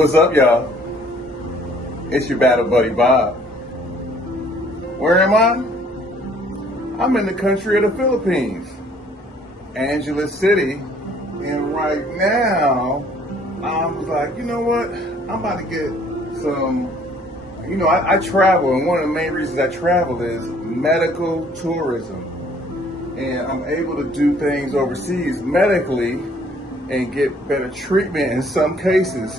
What's up, y'all? It's your battle buddy Bob. Where am I? I'm in the country of the Philippines, Angeles City, and right now I was like, you know what? I'm about to get some. I travel, and one of the main reasons I travel is medical tourism, and I'm able to do things overseas medically and get better treatment in some cases.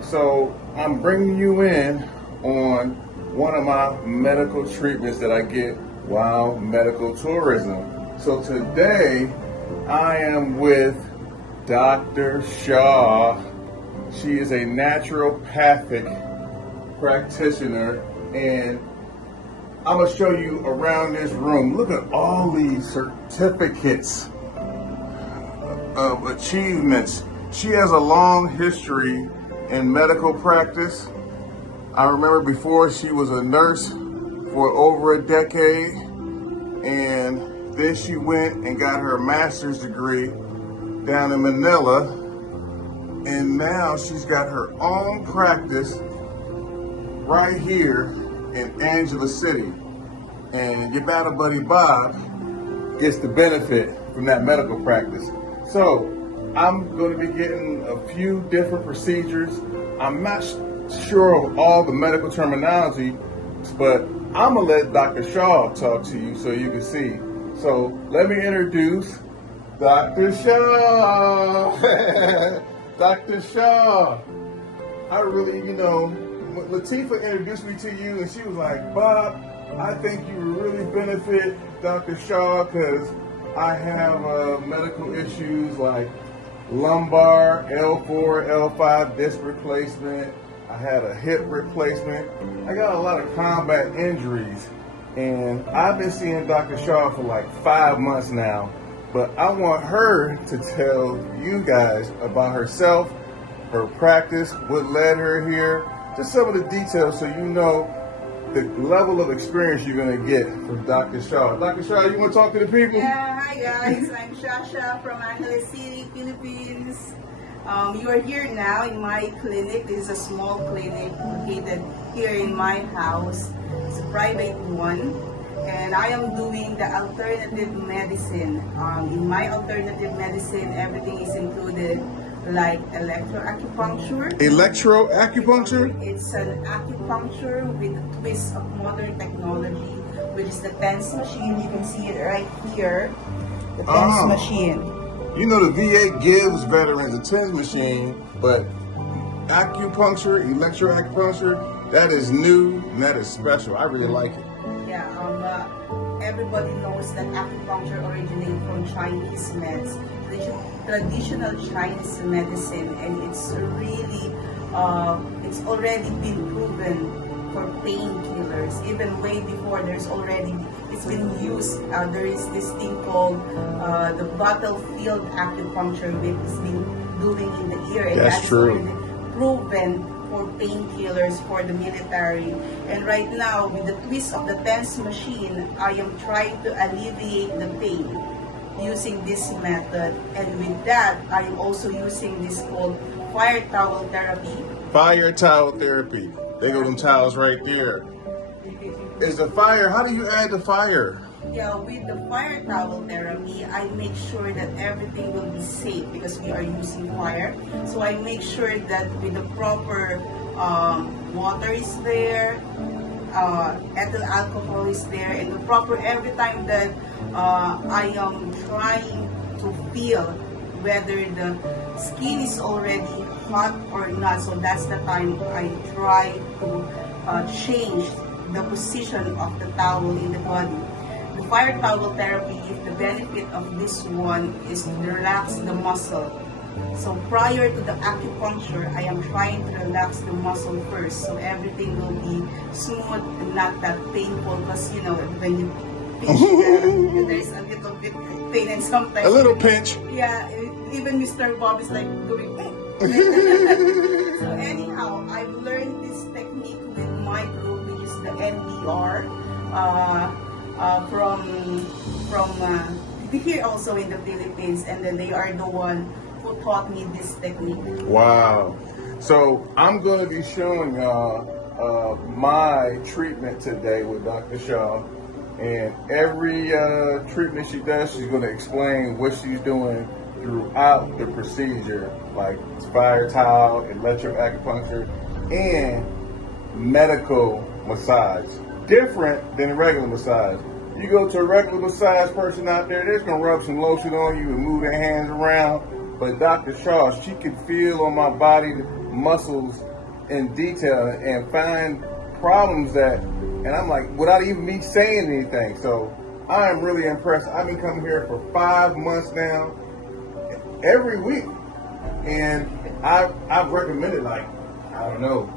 So I'm bringing you in on one of my medical treatments that I get while medical tourism. So today I am with Dr. Shaw. She is a naturopathic practitioner, and I'm gonna show you around this room. Look at all these certificates of achievements. She has a long history in medical practice. I remember before she was a nurse for over a decade, and then she went and got her master's degree down in Manila, and now she's got her own practice right here in Angeles City. And your battle buddy Bob gets the benefit from that medical practice. So I'm going to be getting a few different procedures. I'm not sure of all the medical terminology, but I'm going to let Dr. Shaw talk to you so you can see. So let me introduce Dr. Shaw. Dr. Shaw. I really, when Latifah introduced me to you, and she was like, Bob, I think you really benefit Dr. Shaw because I have medical issues like lumbar, L4, L5 disc replacement. I had a hip replacement. I got a lot of combat injuries, and I've been seeing Dr. Shaw for like 5 months now. But I want her to tell you guys about herself, her practice, what led her here, just some of the details so you know the level of experience you're going to get from Dr. Shaw. Dr. Shaw, you want to talk to the people? Yeah, hi guys. I'm Shasha from Angeles City, Philippines. You are here now in my clinic. This is a small clinic located here in my house. It's a private one. And I am doing the alternative medicine. In my alternative medicine, everything is included, like electroacupuncture. Electroacupuncture? It's an acupuncture with a twist of modern technology, which is the TENS machine. You can see it right here, the TENS machine. You know the VA gives veterans a TENS machine, but acupuncture, electroacupuncture, that is new and that is special. I really like it. Yeah, everybody knows that acupuncture originated from Chinese meds, traditional Chinese medicine, and it's really, it's already been proven for painkillers. Even way before, it's been used. There is this thing called the battlefield acupuncture, which has been doing in the ear, and that's true. Already proven for painkillers for the military. And right now, with the twist of the TENS machine, I am trying to alleviate the pain using this method. And with that, I am also using this called fire towel therapy. Fire towel therapy. They go them towels right there. Is the fire, how do you add the fire? Yeah, with the fire towel therapy, I make sure that everything will be safe because we are using fire. So I make sure that with the proper water is there, ethyl alcohol is there, and the proper, every time that I am trying to feel whether the skin is already hot or not. So that's the time I try to change the position of the towel in the body. The fire towel therapy, the benefit of this one is to relax the muscle. So prior to the acupuncture, I am trying to relax the muscle first, so everything will be smooth and not that painful. Because when you pinch, there's a little bit pain, and sometimes a little pinch. Yeah, even Mr. Bob is like doing. So anyhow, I've learned this technique with my group, which is the NDR. From here also in the Philippines, and then they are the one who taught me this technique. Wow. So I'm going to be showing y'all my treatment today with Dr. Shaw. And every treatment she does, she's going to explain what she's doing throughout the procedure, like fire towel, electric acupuncture, and medical massage. Different than regular massage. You go to a regular massage person out there, they're going to rub some lotion on you and move their hands around. But Dr. Shaw, she can feel on my body the muscles in detail and find problems that, and I'm like, without even me saying anything. So I am really impressed. I've been coming here for 5 months now, every week. And I've recommended, like, I don't know,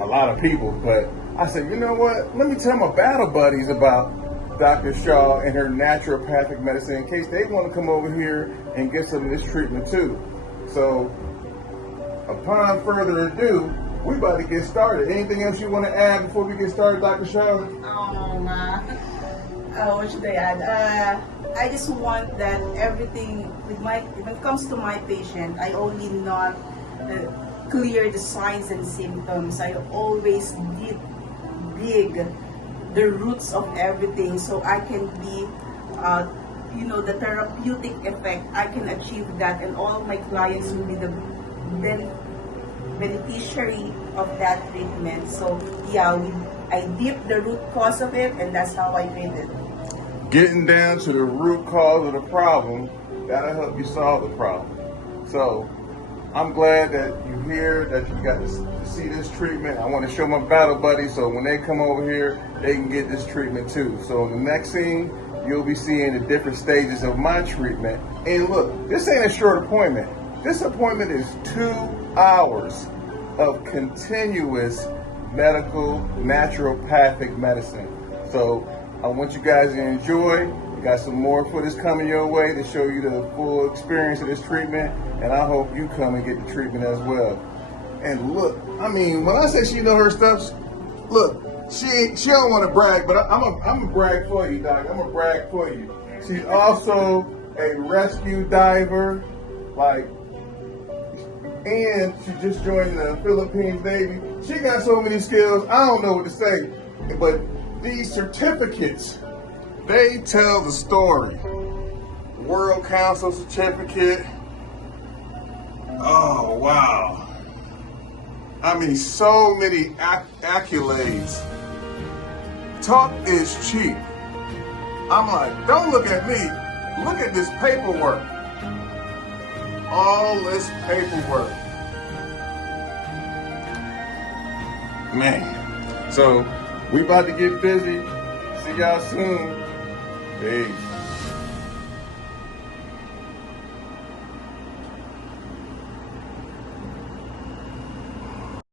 a lot of people, but I said, you know what? Let me tell my battle buddies about Dr. Shaw and her naturopathic medicine in case they want to come over here and get some of this treatment too. So upon further ado, we about to get started. Anything else you want to add before we get started, Dr. Shaw? What should I add? I just want that everything when it comes to my patient, I only not clear the signs and symptoms. I always dig the roots of everything, so I can be, the therapeutic effect. I can achieve that, and all my clients will be the beneficiary of that treatment. So yeah, I deep the root cause of it, and that's how I treat it. Getting down to the root cause of the problem, that'll help you solve the problem. So I'm glad that you're here, that you got to see this treatment. I want to show my battle buddies so when they come over here, they can get this treatment too. So in the next scene, you'll be seeing the different stages of my treatment. And look, this ain't a short appointment. This appointment is 2 hours of continuous medical, naturopathic medicine. So I want you guys to enjoy. We got some more footage coming your way to show you the full experience of this treatment, and I hope you come and get the treatment as well. And look, I mean, when I say she know her stuff, look, she don't want to brag, but I'm a brag for you, Doc. I'm a brag for you. She's also a rescue diver, and she just joined the Philippines Navy. She got so many skills, I don't know what to say, but these certificates, they tell the story. World Council certificate. Oh, wow. I mean, so many accolades. Talk is cheap. I'm like, don't look at me. Look at this paperwork. All this paperwork. Man. So, we about to get busy. See y'all soon. Peace.